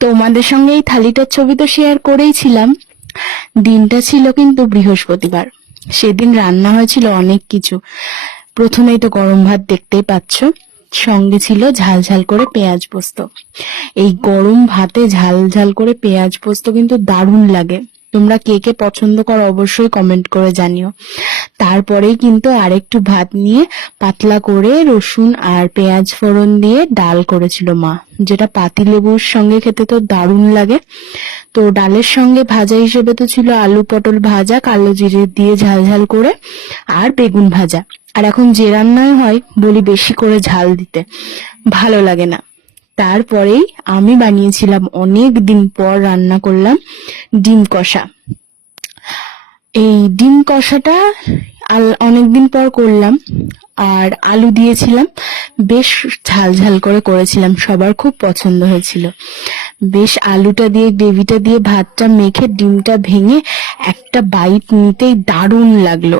তোমাদের সঙ্গে এই থালিটার ছবি তো শেয়ার করেইছিলাম। দিনটা ছিল কিন্তু বৃহস্পতিবার। সেদিন রান্না হয়েছিল অনেক কিছু। প্রথমেই তো গরম ভাত দেখতেই পাচ্ছ, সঙ্গে ছিল ঝাল ঝাল করে পেঁয়াজ পোস্ত। এই গরম ভাতে ঝাল ঝাল করে পেঁয়াজ পোস্ত কিন্তু দারুণ লাগে। তোমরা কে কে পছন্দ করো অবশ্যই কমেন্ট করে জানিও। তারপরেই কিন্তু আরেকটু ভাত নিয়ে পাতলা করে রসুন আর পেঁয়াজ ফোড়ন দিয়ে ডাল করেছিল মা, যেটা পাতিলেবুর সঙ্গে খেতে তো দারুণ লাগে। তো ডালের সঙ্গে ভাজা হিসেবে তো ছিল আলু পটল ভাজা কালো জিরে দিয়ে ঝাল ঝাল করে, আর বেগুন ভাজা। আর এখন যে রান্নায় হয় বলি বেশি করে ঝাল দিতে, ভালো লাগে না। তারপরেই আমি বানিয়েছিলাম, অনেক দিন পর রান্না করলাম ডিম কষা। এই ডিম কষাটা অনেকদিন পর করলাম, আর আলু দিয়েছিলাম, বেশ ঝাল ঝাল করে করেছিলাম, সবার খুব পছন্দ হয়েছিল। বেশ আলুটা দিয়ে গ্রেভিটা দিয়ে ভাতটা মেখে ডিমটা ভেঙে একটা বাইট নিতেই দারুণ লাগলো।